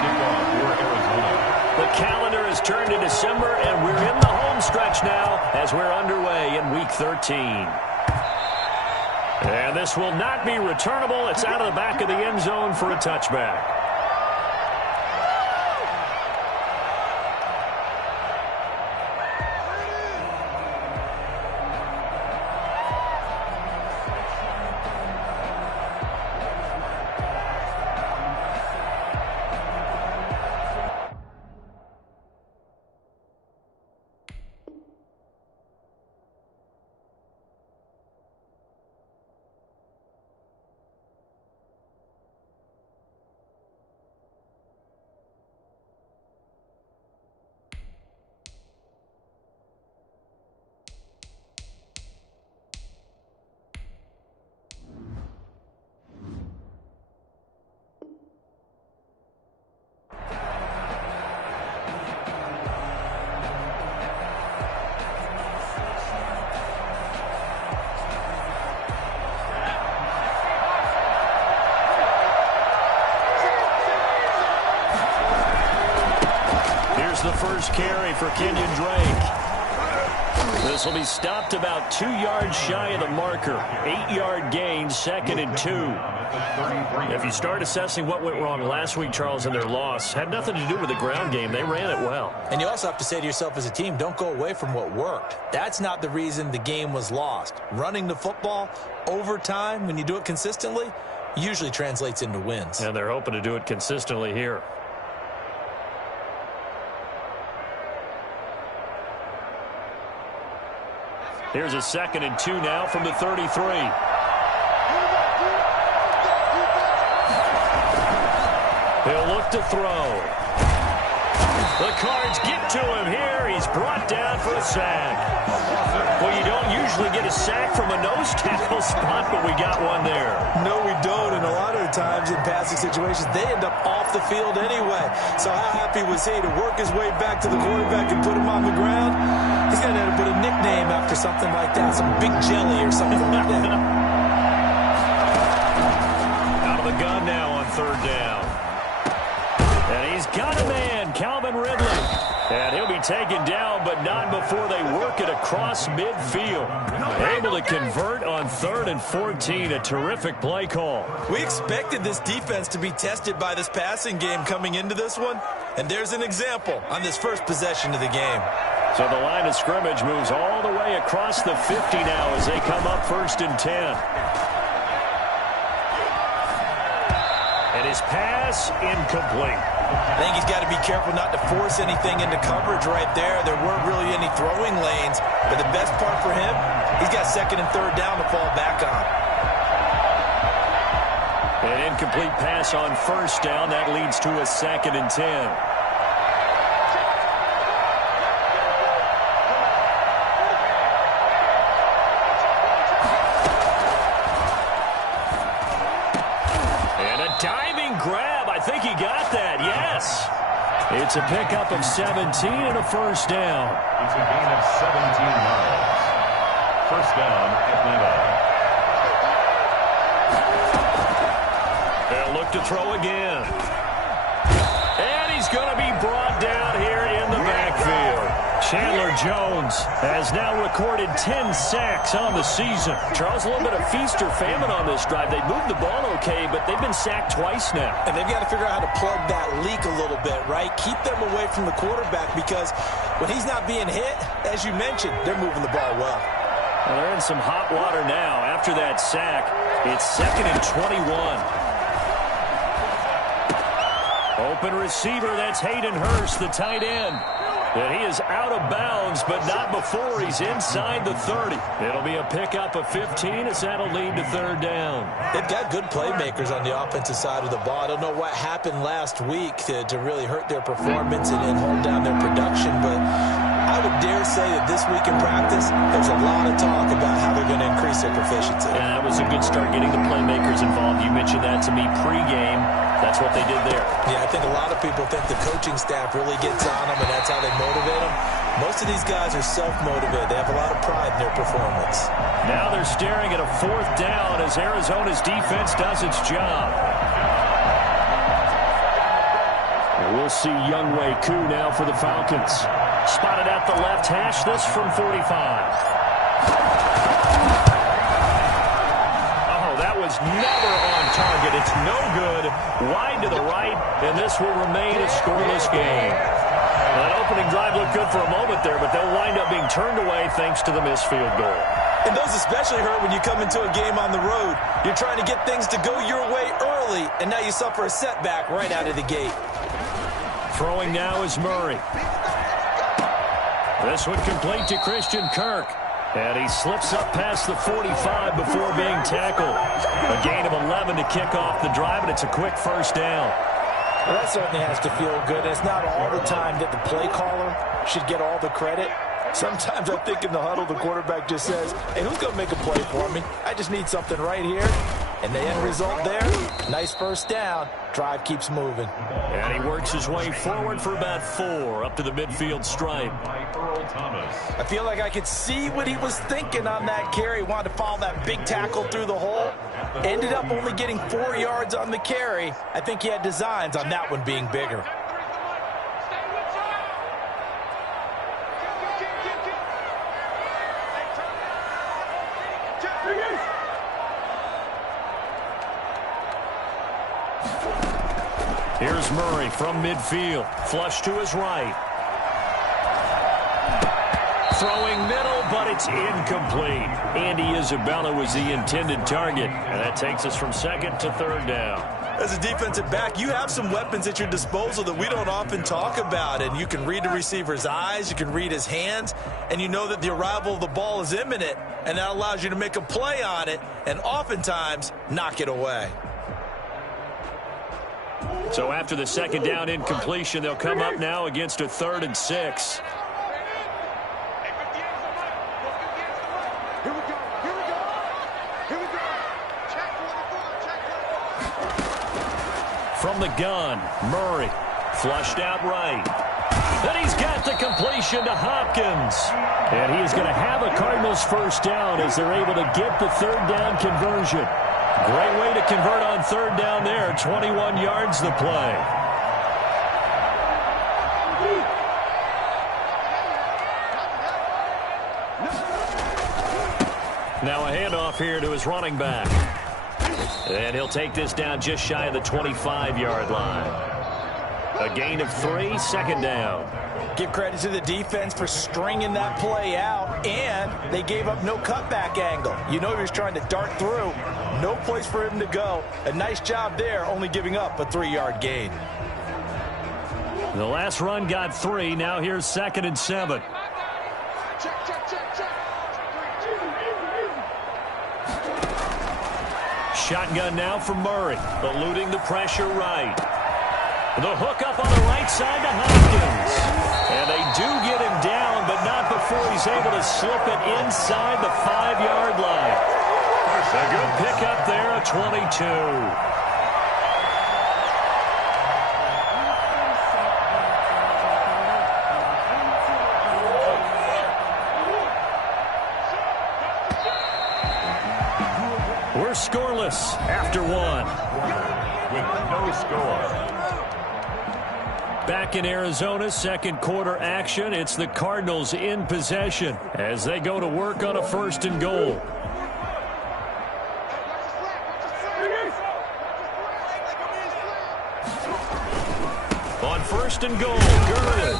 kickoff for Arizona. The calendar has turned to December, and we're in the home stretch now as we're underway in Week 13. And this will not be returnable. It's out of the back of the end zone for a touchback. The first carry for Kenyon Drake. This will be stopped about 2 yards shy of the marker. 8-yard gain, 2nd and 2. If you start assessing what went wrong last week, Charles, in their loss, had nothing to do with the ground game. They ran it well. And you also have to say to yourself as a team, don't go away from what worked. That's not the reason the game was lost. Running the football over time, when you do it consistently, usually translates into wins. And they're hoping to do it consistently here. Here's a 2nd and 2 now from the 33. He'll look to throw. The Cards get to him here. He's brought down for a sack. Well, you don't usually get a sack from a nose tackle spot, but we got one there. No, we don't. And a lot of the times in passing situations, they end up off the field anyway. So how happy was he to work his way back to the quarterback and put him on the ground? He's going to have to put a nickname after something like that, some Big Jelly or something like that. Out of the gun now on 3rd down. And he's got a man, Calvin Ridley. And he'll be taken down, but not before they work it across midfield. Able to convert on 3rd and 14. A terrific play call. We expected this defense to be tested by this passing game coming into this one. And there's an example on this first possession of the game. So the line of scrimmage moves all the way across the 50 now as they come up 1st and 10. And his pass incomplete. I think he's got to be careful not to force anything into coverage right there. There weren't really any throwing lanes. But the best part for him, he's got 2nd and 3rd down to fall back on. An incomplete pass on 1st down. That leads to a 2nd and 10. Diving grab. I think he got that. Yes. It's a pickup of 17 and a 1st down. It's a gain of 17 yards. 1st down, Atlanta. They'll look to throw again. And he's going to be brought down here in the backfield. Chandler Jones has now recorded 10 sacks on the season. Charles, a little bit of feast or famine on this drive. They moved the ball okay, but they've been sacked twice now. And they've got to figure out how to plug that leak a little bit, right? Keep them away from the quarterback because when he's not being hit, as you mentioned, they're moving the ball well. Well, they're in some hot water now. After that sack, it's 2nd and 21. Open receiver, that's Hayden Hurst, the tight end. And he is out of bounds, but not before he's inside the 30. It'll be a pickup of 15 as that'll lead to 3rd down. They've got good playmakers on the offensive side of the ball. I don't know what happened last week to really hurt their performance and hold down their production, but I would dare say that this week in practice, there's a lot of talk about how they're going to increase their proficiency. Yeah, that was a good start getting the playmakers involved. You mentioned that to me pregame. That's what they did there. Yeah, I think a lot of people think the coaching staff really gets on them, and that's how they motivate them. Most of these guys are self-motivated. They have a lot of pride in their performance. Now they're staring at a 4th down as Arizona's defense does its job. And we'll see Younghoe Koo now for the Falcons. Spotted at the left hash, this from 45. That was never on target. It's no good. Wide to the right, and this will remain a scoreless game. That opening drive looked good for a moment there, but they'll wind up being turned away thanks to the missed field goal. And those especially hurt when you come into a game on the road. You're trying to get things to go your way early, and now you suffer a setback right out of the gate. Throwing now is Murray. This one complete to Christian Kirk. And he slips up past the 45 before being tackled. A gain of 11 to kick off the drive, and it's a quick first down. Well, that certainly has to feel good. And it's not all the time that the play caller should get all the credit. Sometimes I think in the huddle, the quarterback just says, hey, who's going to make a play for me? I just need something right here. And the end result there, nice first down. Drive keeps moving. And he works his way forward for about 4 up to the midfield stripe. I feel like I could see what he was thinking on that carry. Wanted to follow that big tackle through the hole. Ended up only getting 4 yards on the carry. I think he had designs on that one being bigger. Here's Murray from midfield. Flush to his right. Throwing middle, but it's incomplete. Andy Isabella was the intended target, and that takes us from second to third down. As a defensive back, you have some weapons at your disposal that we don't often talk about, and you can read the receiver's eyes, you can read his hands, and you know that the arrival of the ball is imminent, and that allows you to make a play on it and oftentimes knock it away. So after the second down incompletion, they'll come up now against a 3rd and 6. From the gun, Murray, flushed out right. Then he's got the completion to Hopkins. And he is going to have a Cardinals first down as they're able to get the 3rd down conversion. Great way to convert on 3rd down there. 21 yards the play. Now a handoff here to his running back. And he'll take this down just shy of the 25-yard line. A gain of 3, 2nd down. Give credit to the defense for stringing that play out, and they gave up no cutback angle. You know he was trying to dart through. No place for him to go. A nice job there, only giving up a 3-yard gain. The last run got 3. Now here's 2nd and 7. Shotgun now for Murray, eluding the pressure right. The hook up on the right side to Hopkins. And they do get him down, but not before he's able to slip it inside the 5-yard line. A good pickup there at 22. We're scoreless after 1. With no score. Back in Arizona, second quarter action. It's the Cardinals in possession as they go to work on a 1st and goal. On 1st and goal, Gurley.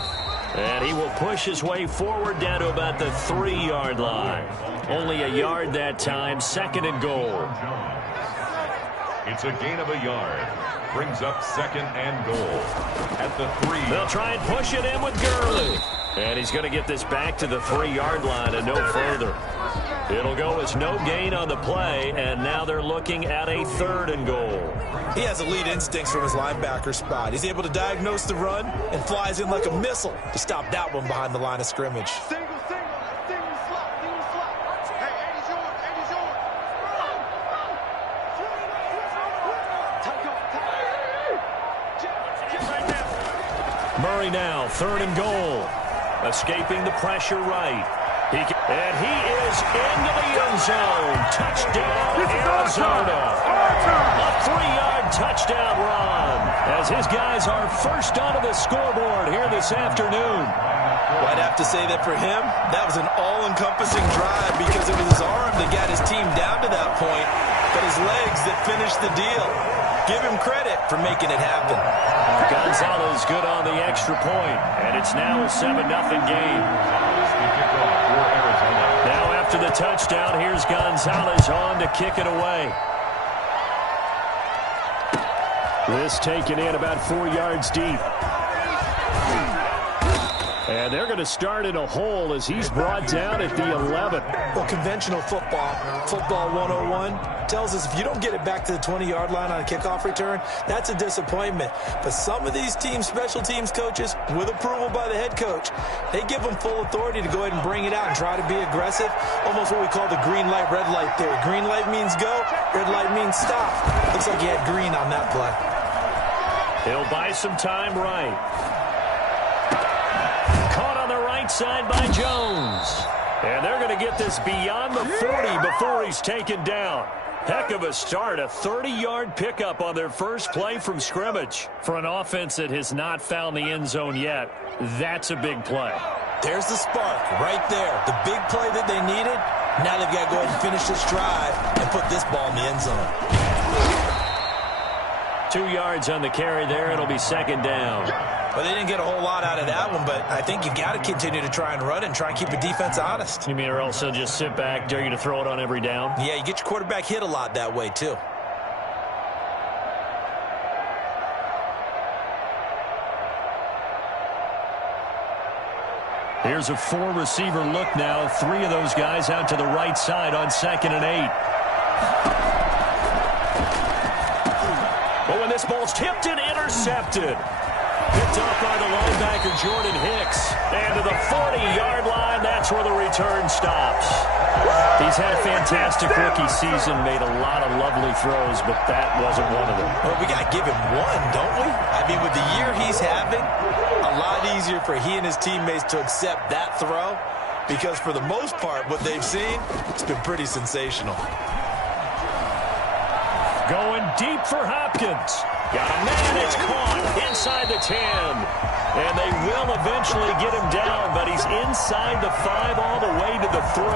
And he will push his way forward down to about the 3-yard line. Only a yard that time, 2nd and goal. It's a gain of a yard. Brings up 2nd and goal at the 3. They'll try and push it in with Gurley. And he's going to get this back to the 3-yard line and no further. It'll go as no gain on the play, and now they're looking at a 3rd and goal. He has elite instincts from his linebacker spot. He's able to diagnose the run and flies in like a missile to stop that one behind the line of scrimmage. Murray now, 3rd and goal. Escaping the pressure right. And he is into the end zone. Touchdown, Arizona. A 3-yard 2-yard touchdown run as his guys are first onto the scoreboard here this afternoon. Well, I'd have to say that for him, that was an all-encompassing drive because it was his arm that got his team down to that point, but his legs that finished the deal. Give him credit for making it happen. Gonzalez good on the extra point, and it's now a 7-0 game. Now after the touchdown, here's Gonzalez on to kick it away. This taken in about 4 yards deep. And they're going to start in a hole as he's brought down at the 11. Well, conventional football 101, tells us if you don't get it back to the 20-yard line on a kickoff return, that's a disappointment. But some of these teams, special teams coaches, with approval by the head coach, they give them full authority to go ahead and bring it out and try to be aggressive, almost what we call the green light, red light theory. Green light means go, red light means stop. Looks like he had green on that play. He'll buy some time right. Side by Jones. And they're going to get this beyond the 40 before he's taken down. Heck of a start, a 30-yard pickup on their first play from scrimmage. For an offense that has not found the end zone yet, that's a big play. There's the spark right there. The big play that they needed. Now they've got to go ahead and finish this drive and put this ball in the end zone. 2 yards on the carry there. It'll be second down. Well, they didn't get a whole lot out of that one, but I think you've got to continue to try and run and try and keep the defense honest. You mean or else they'll just sit back, dare you to throw it on every down? Yeah, you get your quarterback hit a lot that way, too. Here's a 4-receiver look now. 3 of those guys out to the right side on 2nd and 8. Oh, and this ball's tipped and intercepted. Picked off by the linebacker, Jordan Hicks. And to the 40-yard line, that's where the return stops. He's had a fantastic rookie season, made a lot of lovely throws, but that wasn't one of them. Well, we got to give him one, don't we? I mean, with the year he's having, a lot easier for he and his teammates to accept that throw because for the most part, what they've seen, it's been pretty sensational. Going deep for Hopkins. Got a man, it's caught inside the 10. And they will eventually get him down, but he's inside the 5 all the way to the 3.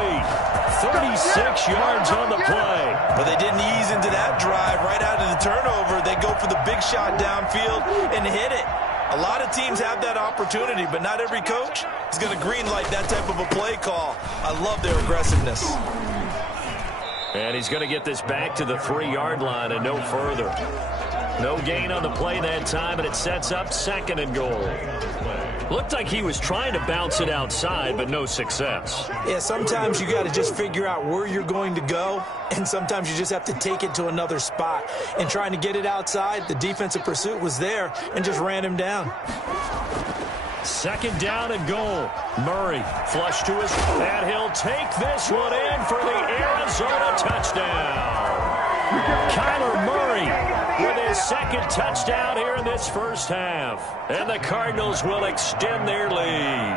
36 yards on the play. But they didn't ease into that drive right out of the turnover. They go for the big shot downfield and hit it. A lot of teams have that opportunity, but not every coach is going to green light that type of a play call. I love their aggressiveness. And he's going to get this back to the 3-yard line and no further. No gain on the play that time, and it sets up 2nd and goal. Looked like he was trying to bounce it outside, but no success. Yeah, sometimes you got to just figure out where you're going to go, and sometimes you just have to take it to another spot. And trying to get it outside, the defensive pursuit was there and just ran him down. 2nd down and goal. Murray flush to his, and he'll take this one in for the Arizona touchdown. Kyler Murray with his 2nd touchdown here in this first half. And the Cardinals will extend their lead.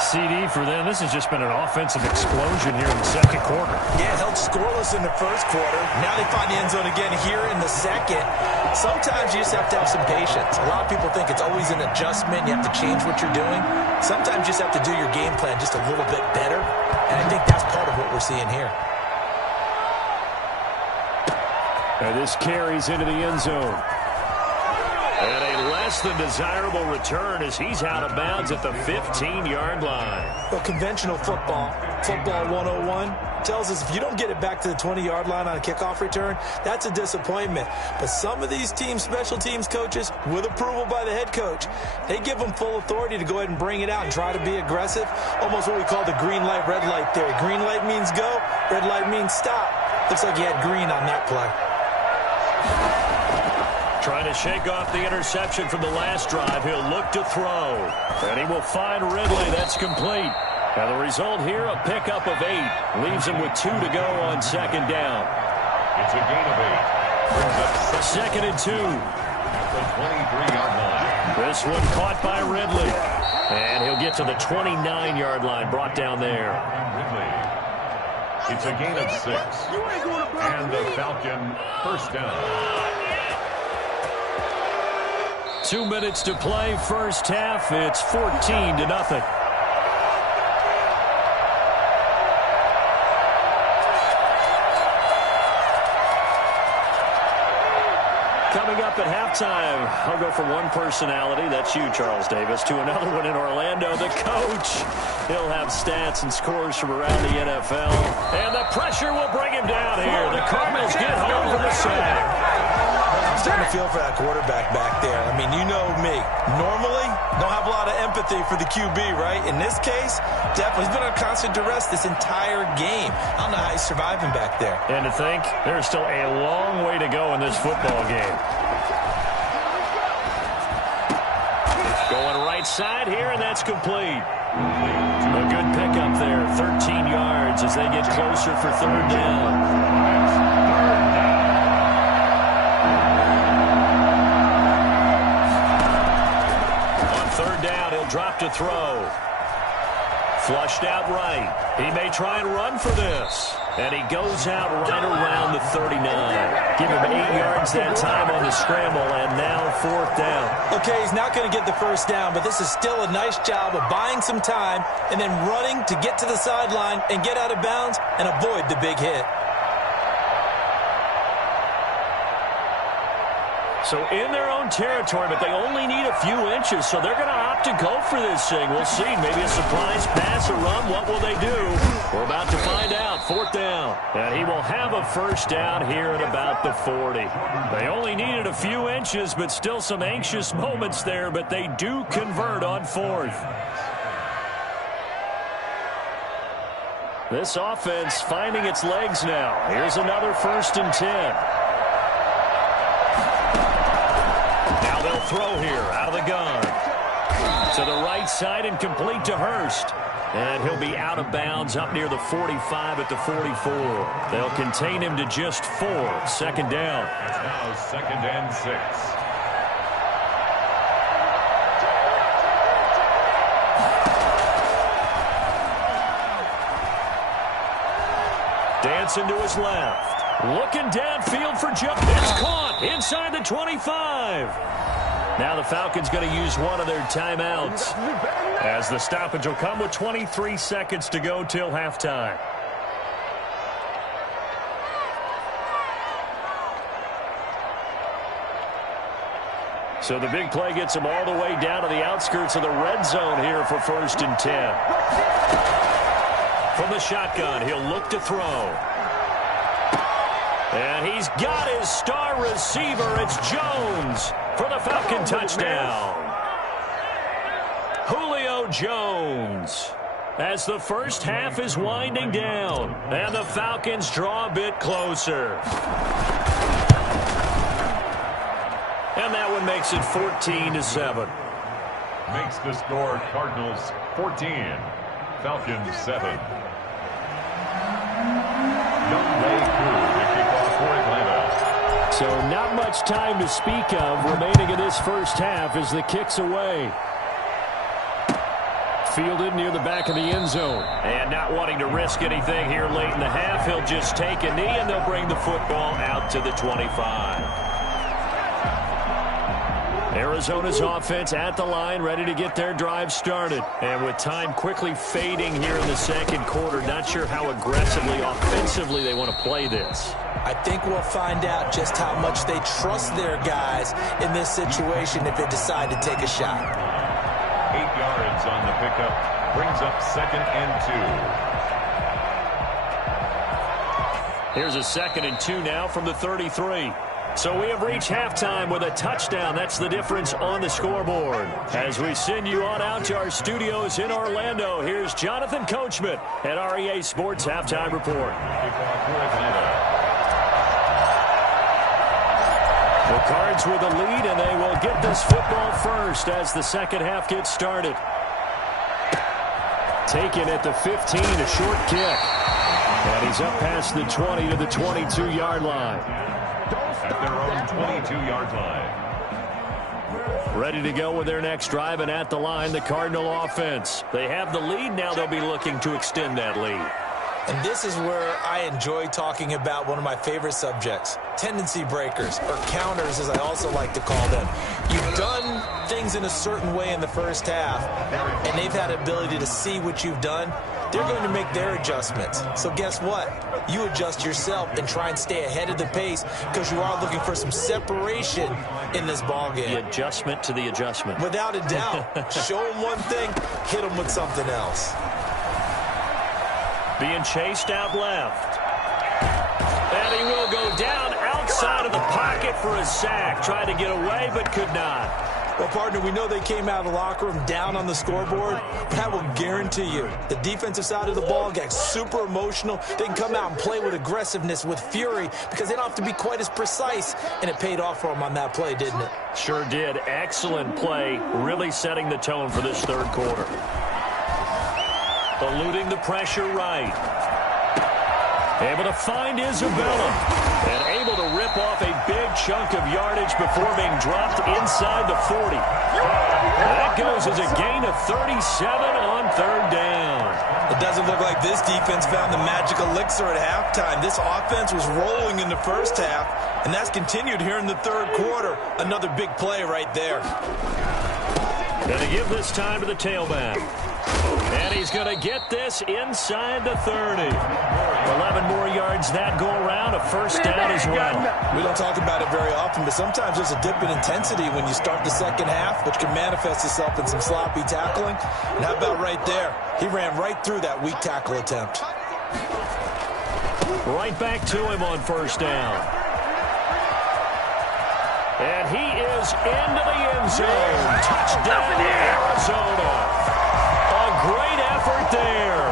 CD for them. This has just been an offensive explosion here in the 2nd quarter. Yeah, held scoreless in the 1st quarter. Now they find the end zone again here in the 2nd. Sometimes you just have to have some patience. A lot of people think it's always an adjustment. You have to change what you're doing. Sometimes you just have to do your game plan just a little bit better. And I think that's part of what we're seeing here. And this carries into the end zone. And a less than desirable return as he's out of bounds at the 15-yard line. Well, conventional football 101, tells us if you don't get it back to the 20-yard line on a kickoff return, that's a disappointment. But some of these teams, special teams coaches, with approval by the head coach, they give them full authority to go ahead and bring it out and try to be aggressive, almost what we call the green light, red light theory. Green light means go, red light means stop. Looks like he had green on that play. Trying to shake off the interception from the last drive. He'll look to throw. And he will find Ridley. That's complete. And the result here, a pickup of 8. Leaves him with 2 to go on 2nd down. It's a gain of 8. Brings up 2nd and 2. At the 23-yard line. This one caught by Ridley. And he'll get to the 29-yard line, brought down there. It's a gain of 6. And the Falcon first down. 2 minutes to play, first half. It's 14-0. Coming up at halftime, I'll go from one personality, that's you, Charles Davis, to another one in Orlando, the coach. He'll have stats and scores from around the NFL. And the pressure will bring him down here. The Cardinals get home for the sack. I'm starting to feel for that quarterback back there. I mean, you know me. Normally, don't have a lot of empathy for the QB, right? In this case, definitely. He's been on constant duress this entire game. I don't know how he's surviving back there. And to think, there's still a long way to go in this football game. Going right side here, and that's complete. A good pickup there, 13 yards as they get closer for third down. Drop to throw. Flushed out right. He may try and run for this. And he goes out right around the 39. Give him 8 yards that time on the scramble, and now fourth down. Okay, he's not going to get the first down, but this is still a nice job of buying some time and then running to get to the sideline and get out of bounds and avoid the big hit. So in their own territory, but they only need a few inches, so they're going to opt to go for this thing. We'll see. Maybe a surprise pass or run. What will they do? We're about to find out. Fourth down. And he will have a first down here at about the 40. They only needed a few inches, but still some anxious moments there, but they do convert on fourth. This offense finding its legs now. Here's another 1st and 10. They'll throw here out of the gun. To the right side and complete to Hurst. And he'll be out of bounds up near the 45 at the 44. They'll contain him to just 4. Second down. It's now 2nd and 6. Dancing to his left. Looking downfield for Joe. It's caught inside the 25. Now the Falcons going to use one of their timeouts as the stoppage will come with 23 seconds to go till halftime. So the big play gets them all the way down to the outskirts of the red zone here for 1st and 10. From the shotgun, he'll look to throw. And he's got his star receiver. It's Jones for the Falcon touchdown. Julio Jones. As the first half is winding down. And the Falcons draw a bit closer. And that one makes it 14-7. Makes the score Cardinals 14. Falcons 7. So not much time to speak of remaining in this first half as the kick's away. Fielded near the back of the end zone. And not wanting to risk anything here late in the half, he'll just take a knee and they'll bring the football out to the 25. Arizona's offense at the line, ready to get their drive started. And with time quickly fading here in the second quarter, not sure how aggressively, offensively they want to play this. I think we'll find out just how much they trust their guys in this situation if they decide to take a shot. 8 yards on the pickup, brings up 2nd and 2. Here's a 2nd and 2 now from the 33. So we have reached halftime with a touchdown. That's the difference on the scoreboard. As we send you on out to our studios in Orlando, here's Jonathan Coachman at REA Sports Halftime Report. The Cards with the lead, and they will get this football first as the second half gets started. Taken at the 15, a short kick. And he's up past the 20 to the 22-yard line. At their own 22-yard line. Ready to go with their next drive, and at the line, the Cardinal offense. They have the lead. Now they'll be looking to extend that lead. And this is where I enjoy talking about one of my favorite subjects, tendency breakers, or counters as I also like to call them. You've done things in a certain way in the first half, and they've had the ability to see what you've done. They're going to make their adjustments. So guess what? You adjust yourself and try and stay ahead of the pace because you are looking for some separation in this ballgame. The adjustment to the adjustment. Without a doubt. Show them one thing, hit them with something else. Being chased out left. And he will go down outside of the pocket for a sack. Tried to get away, but could not. Well, partner, we know they came out of the locker room down on the scoreboard, but I will guarantee you the defensive side of the ball gets super emotional. They can come out and play with aggressiveness, with fury, because they don't have to be quite as precise, and it paid off for them on that play, didn't it? Sure did. Excellent play, really setting the tone for this third quarter. Eluding the pressure right. Able to find Isabella. And able to rip off a big chunk of yardage before being dropped inside the 40. That goes as a gain of 37 on third down. It doesn't look like this defense found the magic elixir at halftime. This offense was rolling in the first half, and that's continued here in the third quarter. Another big play right there. Going to give this time to the tailback. And he's going to get this inside the 30. 11 more yards that go around, a first down as well. We don't talk about it very often, but sometimes there's a dip in intensity when you start the second half, which can manifest itself in some sloppy tackling. And how about right there? He ran right through that weak tackle attempt. Right back to him on first down. And he is into the end zone. Touchdown, Arizona. A great effort there.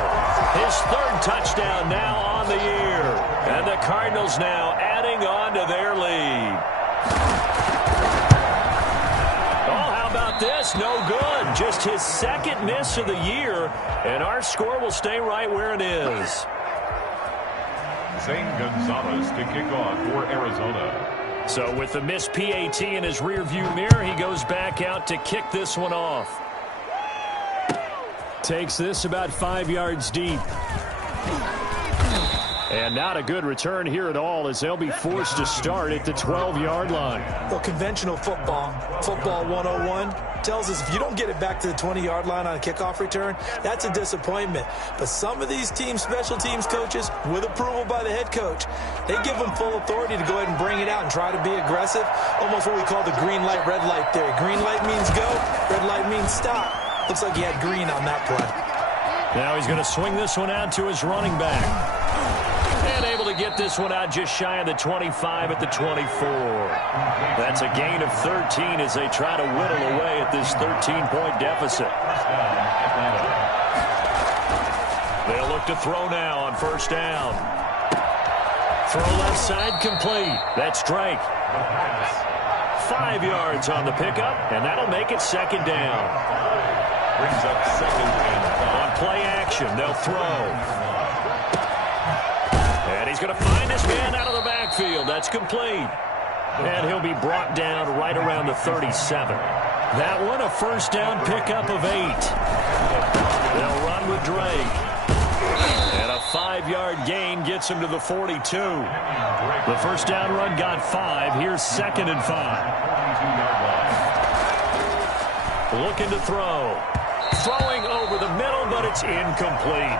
His third touchdown now on the year. And the Cardinals now adding on to their lead. Oh, how about this? No good. Just his second miss of the year. And our score will stay right where it is. Zane Gonzalez to kick off for Arizona. So with the missed PAT in his rearview mirror, he goes back out to kick this one off. Takes this about 5 yards deep. And not a good return here at all as they'll be forced to start at the 12-yard line. Well, conventional football 101, tells us if you don't get it back to the 20-yard line on a kickoff return, that's a disappointment. But some of these teams, special teams coaches, with approval by the head coach, they give them full authority to go ahead and bring it out and try to be aggressive. Almost what we call the green light, red light theory. Green light means go, red light means stop. Looks like he had green on that play. Now he's going to swing this one out to his running back. And able to get this one out just shy of the 25 at the 24. That's a gain of 13 as they try to whittle away at this 13-point deficit. They'll look to throw now on first down. Throw left side complete. That's Drake. 5 yards on the pickup, and that'll make it second down. Brings up second and 5. On play action, they'll throw. And he's going to find this man out of the backfield. That's complete. And he'll be brought down right around the 37. That one, a first down pickup of 8. They'll run with Drake. And a 5-yard gain gets him to the 42. The first down run got 5. Here's second and 5. Looking to throw. Throwing over the middle, but it's incomplete.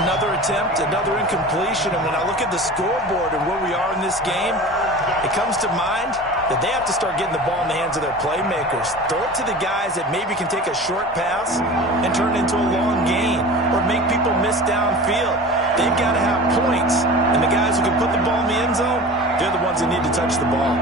Another attempt, another incompletion. And when I look at the scoreboard and where we are in this game, it comes to mind that they have to start getting the ball in the hands of their playmakers. Throw it to the guys that maybe can take a short pass and turn it into a long gain or make people miss downfield. They've got to have points. And the guys who can put the ball in the end zone, they're the ones that need to touch the ball.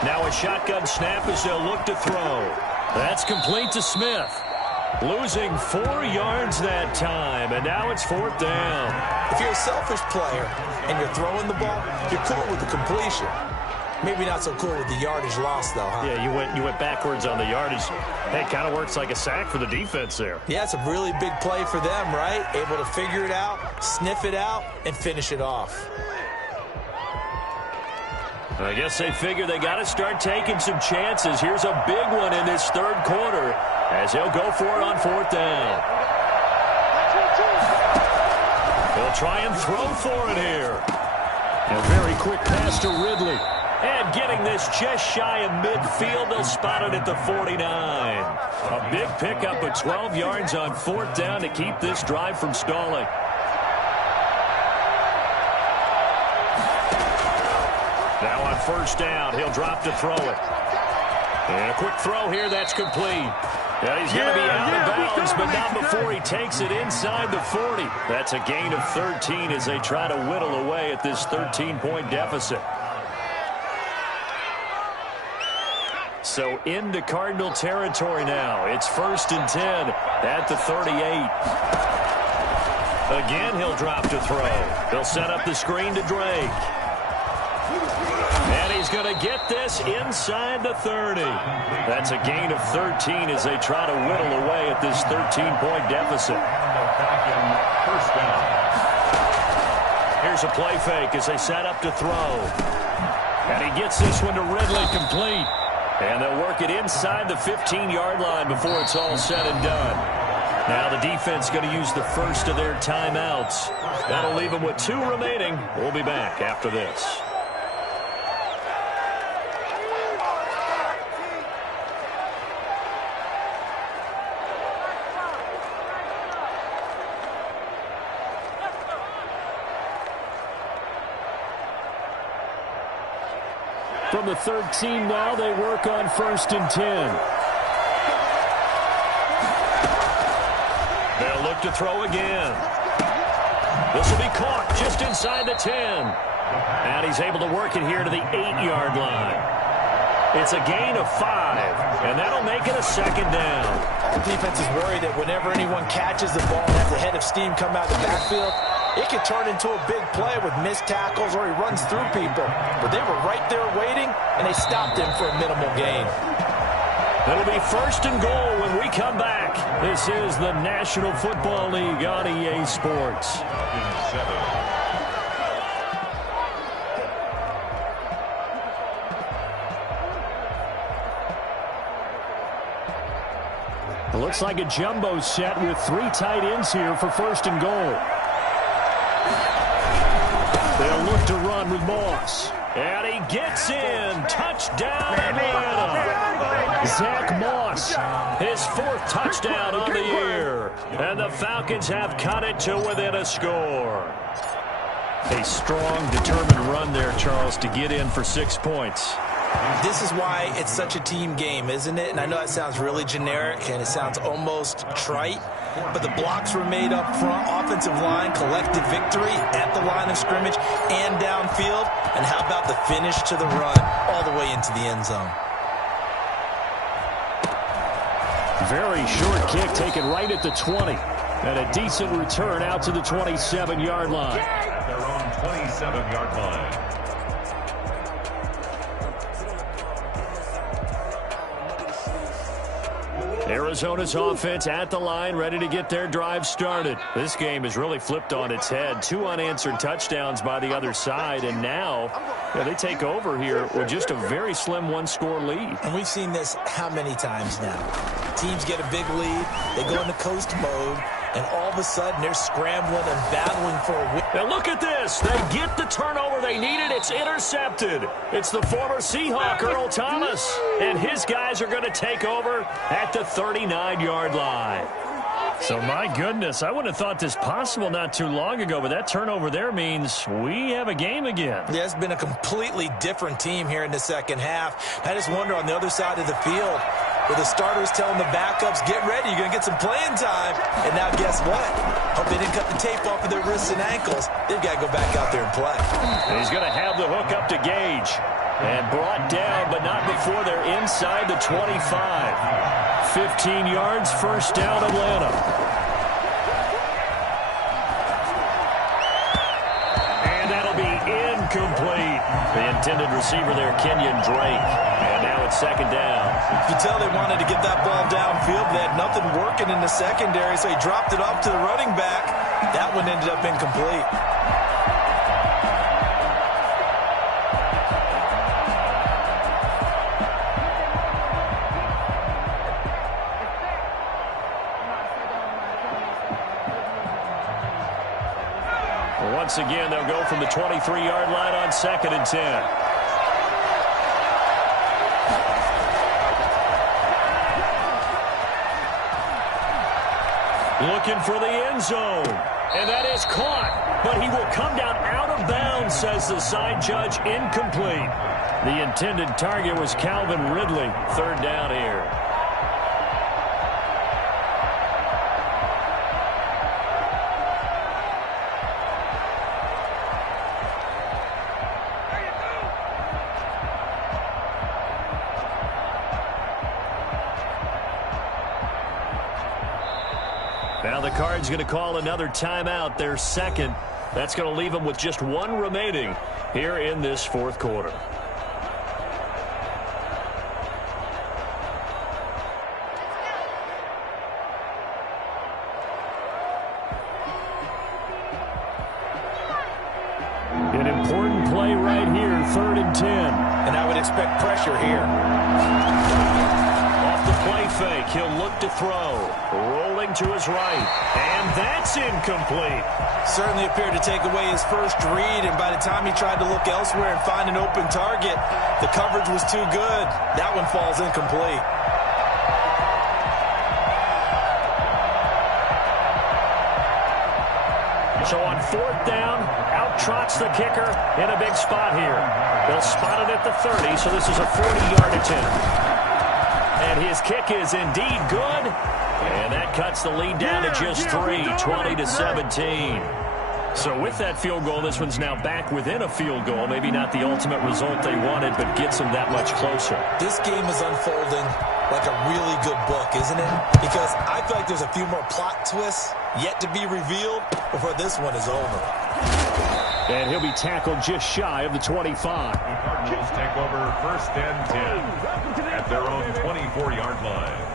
Now a shotgun snap as they'll look to throw. That's complete to Smith. Losing 4 yards that time, and now it's fourth down. If you're a selfish player and you're throwing the ball, you're cool with the completion. Maybe not so cool with the yardage loss, though, huh? Yeah, you went backwards on the yardage. Hey, it kind of works like a sack for the defense there. Yeah, it's a really big play for them, right? Able to figure it out, sniff it out, and finish it off. I guess they figure they got to start taking some chances. Here's a big one in this third quarter as he'll go for it on fourth down. He'll try and throw for it here. A very quick pass to Ridley. And getting this just shy of midfield, they'll spot it at the 49. A big pickup of 12 yards on fourth down to keep this drive from stalling. Now on first down, he'll drop to throw it. And a quick throw here, that's complete. Yeah, he's going to be out of bounds, but not before he takes it inside the 40. That's a gain of 13 as they try to whittle away at this 13-point deficit. So into Cardinal territory now. It's 1st and 10 at the 38. Again, he'll drop to throw. He'll set up the screen to Drake. And he's going to get this inside the 30. That's a gain of 13 as they try to whittle away at this 13-point deficit. First down. Here's a play fake as they set up to throw. And he gets this one to Ridley complete. And they'll work it inside the 15-yard line before it's all said and done. Now the defense going to use the first of their timeouts. That'll leave them with 2 remaining. We'll be back after this. From the 13 now, they work on 1st and 10. They'll look to throw again. This will be caught just inside the 10. And he's able to work it here to the 8-yard line. It's a gain of 5, and that'll make it a 2nd down. The defense is worried that whenever anyone catches the ball and has a head of steam come out of the backfield, it could turn into a big play with missed tackles or he runs through people. But they were right there waiting, and they stopped him for a minimal gain. It'll be 1st and goal when we come back. This is the National Football League on EA Sports. It looks like a jumbo set with 3 tight ends here for 1st and goal. They'll look to run with Moss. And he gets in. Touchdown, Atlanta. Zach Moss, his 4th touchdown on the year. And the Falcons have cut it to within a score. A strong, determined run there, Charles, to get in for 6 points. This is why it's such a team game, isn't it? And I know it sounds really generic and it sounds almost trite, but the blocks were made up front, offensive line, collective victory at the line of scrimmage and downfield. And how about the finish to the run all the way into the end zone? Very short kick taken right at the 20. And a decent return out to the 27-yard line. At their own 27-yard line. Arizona's offense at the line, ready to get their drive started. This game has really flipped on its head. 2 unanswered touchdowns by the other side, and now they take over here with just a very slim 1-score lead. And we've seen this how many times now? Teams get a big lead, they go into coast mode, and all of a sudden they're scrambling and battling for a win. Now look at this. They get the turnover they needed. It's intercepted. It's the former Seahawk, Earl Thomas. And his guys are going to take over at the 39-yard line. So, my goodness, I wouldn't have thought this possible not too long ago, but that turnover there means we have a game again. Yeah, it's been a completely different team here in the second half. I just wonder on the other side of the field, with the starters telling the backups, get ready, you're going to get some playing time. And now guess what? Hope they didn't cut the tape off of their wrists and ankles. They've got to go back out there and play. And he's going to have the hook up to Gage. And brought down, but not before they're inside the 25. 15 yards, first down, Atlanta. And that'll be incomplete. The intended receiver there, Kenyon Drake. And now it's second down. You can tell they wanted to get that ball downfield. They had nothing working in the secondary, so he dropped it off to the running back. That one ended up incomplete. once again, they'll go from the 23-yard line on 2nd and 10. Looking for the end zone. And that is caught. But he will come down out of bounds, says the side judge. Incomplete. The intended target was Calvin Ridley. 3rd down here. Now the Cards going to call another timeout, their 2nd. That's going to leave them with just 1 remaining here in this 4th quarter. An important play right here, 3rd and 10. And I would expect pressure here. Off the play fake, he'll look to throw. Rolling to his right. And that's incomplete. Certainly appeared to take away his first read, and by the time he tried to look elsewhere and find an open target, the coverage was too good. That one falls incomplete. So on 4th down, out trots the kicker in a big spot here. They'll spot it at the 30, so this is a 40-yard attempt. And his kick is indeed good. And that cuts the lead down to just 3, 20-17. So with that field goal, this one's now back within a field goal. Maybe not the ultimate result they wanted, but gets them that much closer. This game is unfolding like a really good book, isn't it? Because I feel like there's a few more plot twists yet to be revealed before this one is over. And he'll be tackled just shy of the 25. The Cardinals take over 1st and 10 at their own 24-yard line.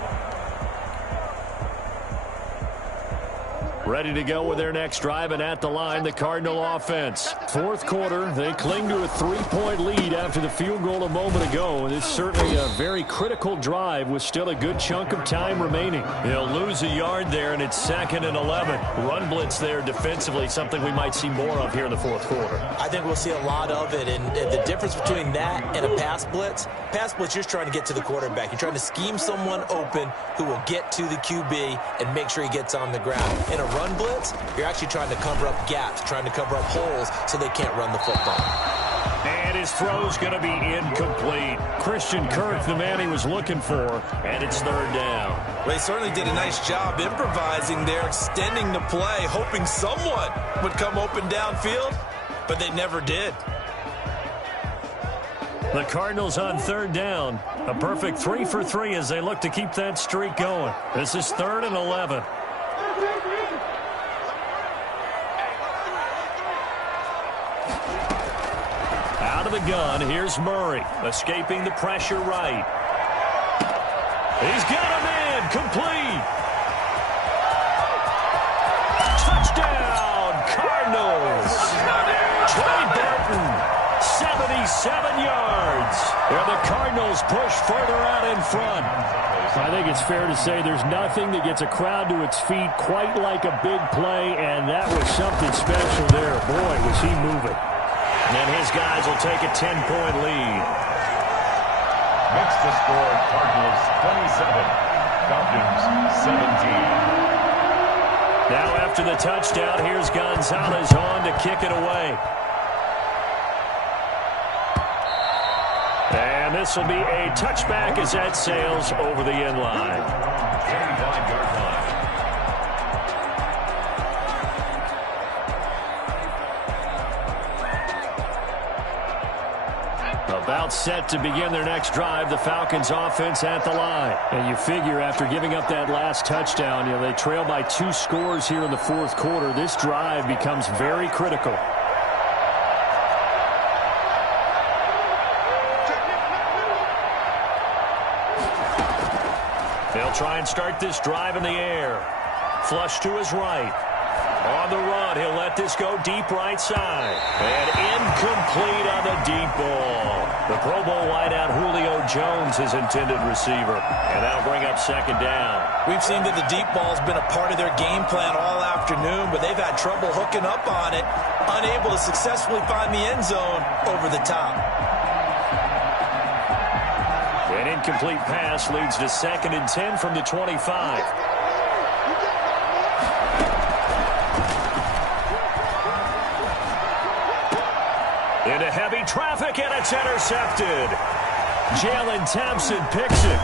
Ready to go with their next drive, and at the line, the Cardinal offense. 4th quarter, they cling to a 3-point lead after the field goal a moment ago, and it's certainly a very critical drive with still a good chunk of time remaining. They'll lose a yard there, and it's 2nd and 11. Run blitz there defensively, something we might see more of here in the 4th quarter. I think we'll see a lot of it, and the difference between that and a pass blitz, you're just trying to get to the quarterback. You're trying to scheme someone open who will get to the QB and make sure he gets on the ground. In a run blitz, you're actually trying to cover up gaps, trying to cover up holes so they can't run the football. And his throw's going to be incomplete. Christian Kirk, the man he was looking for, and it's 3rd down. Well, he certainly did a nice job improvising there, extending the play, hoping someone would come open downfield, but they never did. The Cardinals on 3rd down. A perfect 3 for 3 as they look to keep that streak going. This is 3rd and 11. Out of the gun, here's Murray, escaping the pressure right. He's got him in, complete. Touchdown, Cardinals. Trey Burton, 77 yards. And the Cardinals push further out in front. I think it's fair to say there's nothing that gets a crowd to its feet quite like a big play, and that was something special there. Boy, was he moving. And his guys will take a 10-point lead. Makes the score Cardinals 27, Falcons 17. Now after the touchdown, here's Gonzalez on to kick it away. And this will be a touchback as that sails over the end line. 25-yard line. About set to begin their next drive, the Falcons offense at the line. And you figure after giving up that last touchdown, they trail by 2 scores here in the 4th quarter. This drive becomes very critical. They'll try and start this drive in the air. Flush to his right. On the run, he'll let this go deep right side. And incomplete on the deep ball. The Pro Bowl wideout Julio Jones, his intended receiver. And that'll bring up second down. We've seen that the deep ball's been a part of their game plan all afternoon, but they've had trouble hooking up on it, unable to successfully find the end zone over the top. An incomplete pass leads to 2nd and 10 from the 25. Into heavy traffic, and it's intercepted. Jalen Thompson picks it.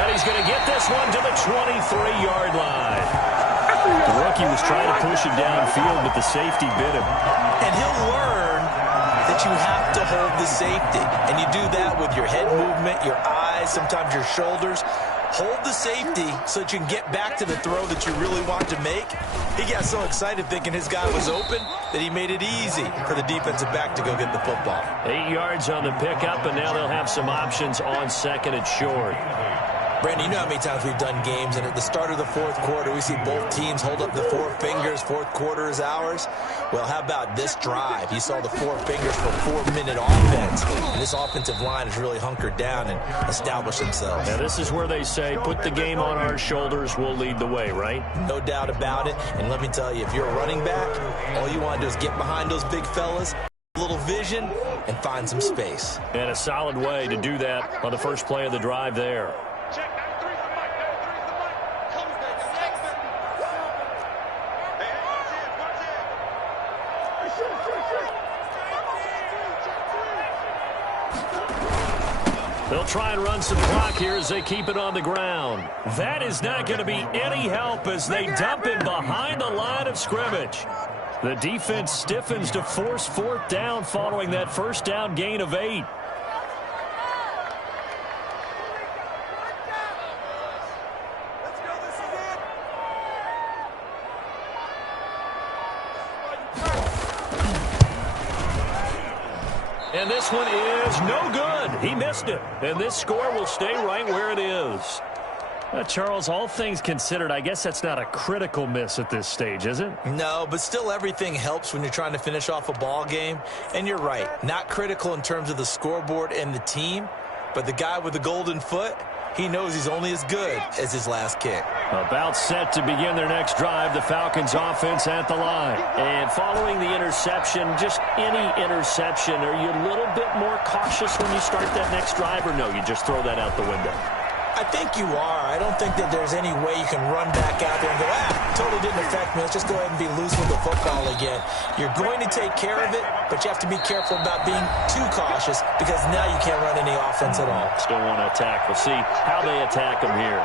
And he's going to get this one to the 23-yard line. The rookie was trying to push him downfield, but the safety bit him. And he'll learn that you have to hold the safety. And you do that with your head movement, your eyes, sometimes your shoulders. Hold the safety so that you can get back to the throw that you really want to make. He got so excited thinking his guy was open that he made it easy for the defensive back to go get the football. 8 yards on the pickup, and now they'll have some options on 2nd and short. Brandon, you know how many times we've done games, and at the start of the fourth quarter, we see both teams hold up the 4 fingers, fourth quarter is ours. Well, how about this drive? You saw the 4 fingers for 4-minute offense, and this offensive line has really hunkered down and established themselves. Now, this is where they say, put the game on our shoulders, we'll lead the way, right? No doubt about it, and let me tell you, if you're a running back, all you want to do is get behind those big fellas, a little vision, and find some space. And a solid way to do that on the first play of the drive there. They'll try and run some clock here as they keep it on the ground. That is not going to be any help as they dump him behind the line of scrimmage. The defense stiffens to force 4th down following that first down gain of 8. And this one is no good. He missed it. And this score will stay right where it is. Charles, all things considered, I guess that's not a critical miss at this stage, is it? No, but still everything helps when you're trying to finish off a ball game. And you're right, not critical in terms of the scoreboard and the team, but the guy with the golden foot, he knows he's only as good as his last kick. About set to begin their next drive, the Falcons offense at the line. And following the interception, just any interception, are you a little bit more cautious when you start that next drive, or no, you just throw that out the window? I think you are. I don't think that there's any way you can run back out there and go, totally didn't affect me. Let's just go ahead and be loose with the football again. You're going to take care of it, but you have to be careful about being too cautious because now you can't run any offense at all. Still want to attack. We'll see how they attack them here.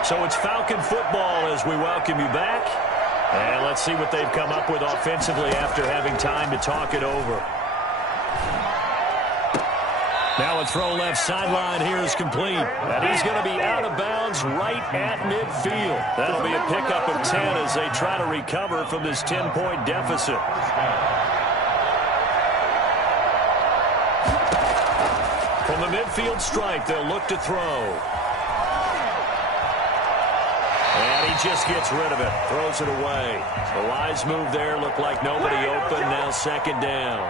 So it's Falcon football as we welcome you back. And let's see what they've come up with offensively after having time to talk it over. Now a throw left sideline here is complete. And he's going to be out of bounds right at midfield. That'll be a pickup of 10 as they try to recover from this 10-point deficit. From the midfield stripe, they'll look to throw. And he just gets rid of it, throws it away. The wise move there, looked like nobody open, now 2nd down.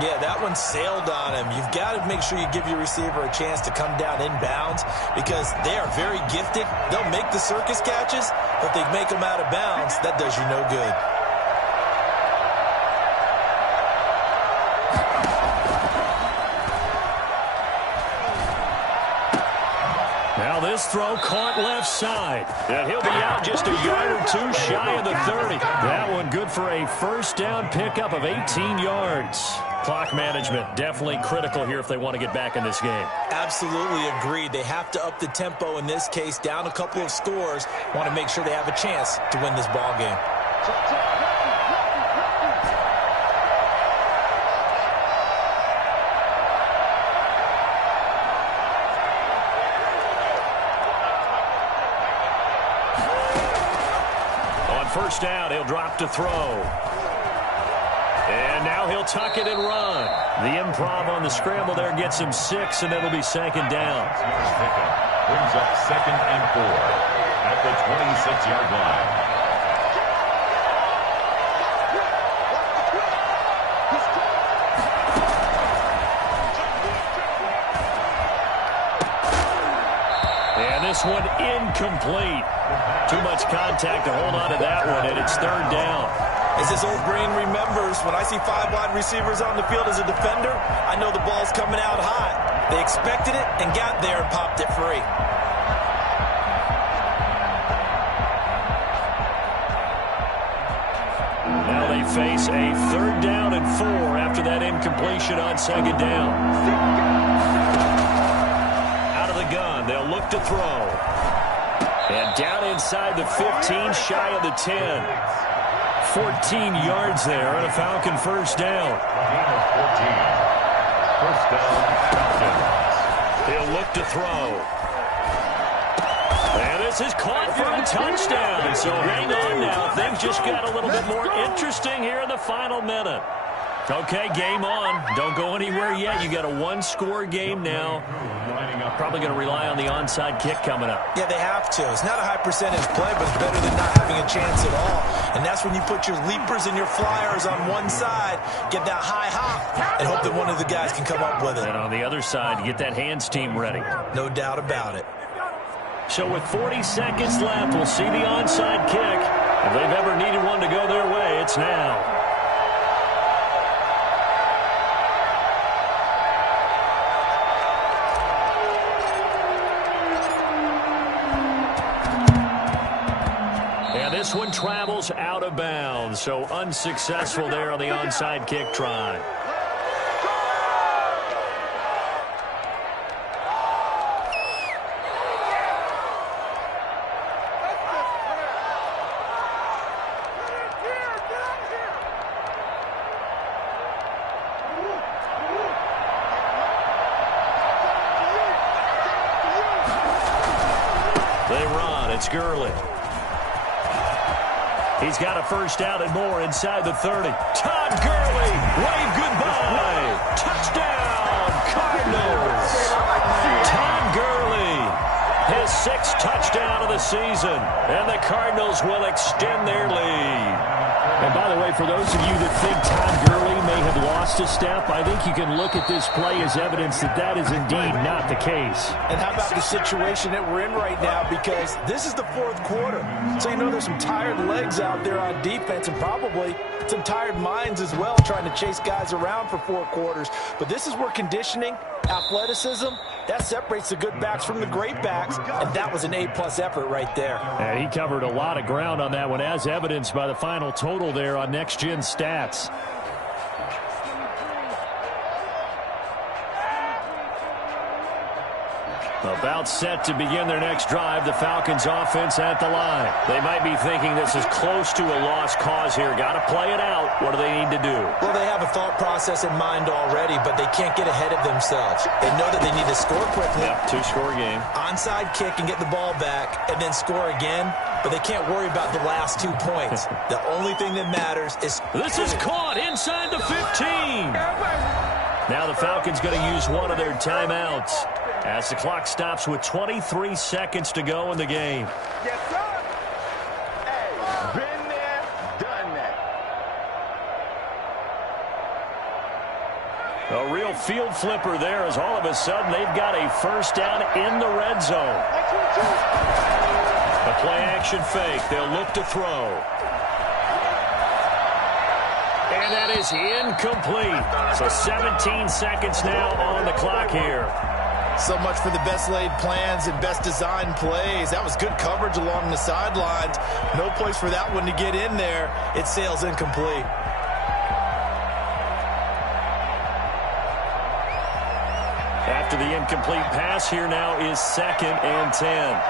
Yeah, that one sailed on him. You've got to make sure you give your receiver a chance to come down inbounds because they are very gifted. They'll make the circus catches, but if they make them out of bounds, that does you no good. Now this throw caught left side. And he'll be out just a yard or 2 shy of the 30. That one good for a first down pickup of 18 yards. Clock management definitely critical here if they want to get back in this game. Absolutely agreed. They have to up the tempo in this case, down a couple of scores. Want to make sure they have a chance to win this ball game. First down, he'll drop to throw. And now he'll tuck it and run. The improv on the scramble there gets him 6, and it'll be second down. Brings up 2nd and 4 at the 26-yard line. And this one incomplete. Too much contact to hold on to that one, and it's 3rd down. As his old brain remembers, when I see 5 wide receivers on the field as a defender, I know the ball's coming out hot. They expected it and got there and popped it free. Now they face a 3rd down and 4 after that incompletion on 2nd down. Out of the gun, they'll look to throw. And down inside the 15, shy of the 10. 14 yards there on a Falcon 1st down. Gain of 14. 1st down, Falcons. He'll look to throw. And this is caught for a touchdown. So hang on now. Things just got a little bit more interesting here in the final minute. Okay, game on. Don't go anywhere yet. You got a 1-score game now. Probably going to rely on the onside kick coming up. Yeah, they have to. It's not a high percentage play, but it's better than not having a chance at all. And that's when you put your leapers and your flyers on one side, get that high hop, and hope that one of the guys can come up with it. And on the other side, get that hands team ready. No doubt about it. So with 40 seconds left, we'll see the onside kick. If they've ever needed one to go their way, it's now. This one travels out of bounds, so unsuccessful there on the onside kick try. They run. It's Gurley. He's got a 1st down and more inside the 30. Todd Gurley, wave goodbye. Touchdown, Cardinals. Todd Gurley, his 6th touchdown of the season. And the Cardinals will extend their lead. And by the way, for those of you that think Todd Gurley may have lost a step, I think you can look at this play as evidence that that is indeed not the case. And how about the situation that we're in right now? Because this is the 4th quarter. So you know there's some tired legs out there on defense and probably some tired minds as well trying to chase guys around for 4 quarters. But this is where conditioning, athleticism, that separates the good backs from the great backs. And that was an A-plus effort right there. And he covered a lot of ground on that one, as evidenced by the final total there on Next Gen Stats. About set to begin their next drive, the Falcons offense at the line. They might be thinking this is close to a lost cause here. Got to play it out. What do they need to do? Well, they have a thought process in mind already, but they can't get ahead of themselves. They know that they need to score quickly. Yep, 2-score game. Onside kick and get the ball back and then score again, but they can't worry about the last 2 points. The only thing that matters is... This is caught inside the 15. Now the Falcons going to use one of their timeouts as the clock stops with 23 seconds to go in the game. Yes, sir. Hey, been there, done that. A real field flipper there as all of a sudden they've got a 1st down in the red zone. A play-action fake. They'll look to throw. And that is incomplete. So 17 seconds now on the clock here. So much for the best laid plans and best designed plays. That was good coverage along the sidelines. No place for that one to get in there. It sails incomplete. After the incomplete pass, here now is 2nd and 10.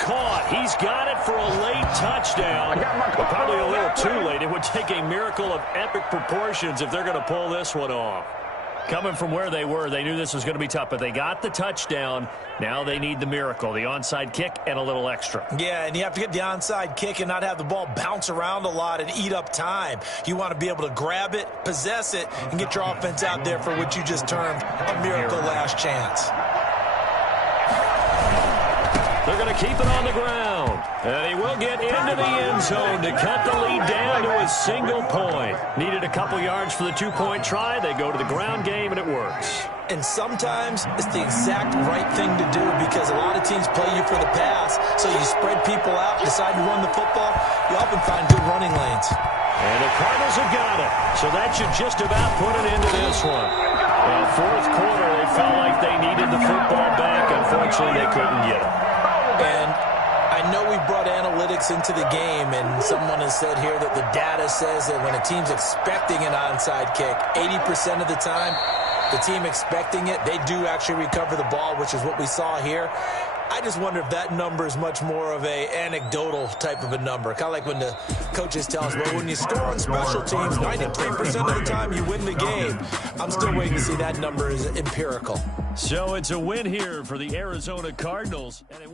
Caught. He's got it for a late touchdown. But probably a little too late. It would take a miracle of epic proportions if they're going to pull this one off. Coming from where they were, they knew this was going to be tough, but they got the touchdown. Now they need the miracle, the onside kick and a little extra. Yeah, and you have to get the onside kick and not have the ball bounce around a lot and eat up time. You want to be able to grab it, possess it, and get your offense out there for what you just termed a miracle last chance. They're going to keep it on the ground. And he will get into the end zone to cut the lead down to a single point. Needed a couple yards for the two-point try. They go to the ground game, and it works. And sometimes it's the exact right thing to do because a lot of teams play you for the pass. So you spread people out, decide to run the football. You often find good running lanes. And the Cardinals have got it. So that should just about put an end to this one. Well, fourth quarter, they felt like they needed the football back. Unfortunately, they couldn't get it. And I know we brought analytics into the game, and someone has said here that the data says that when a team's expecting an onside kick, 80% of the time, the team expecting it, they do actually recover the ball, which is what we saw here. I just wonder if that number is much more of a anecdotal type of a number. Kind of like when the coaches tell us, well, when you score on special teams, 93% of the time you win the game. I'm still waiting to see that number is empirical. So it's a win here for the Arizona Cardinals. And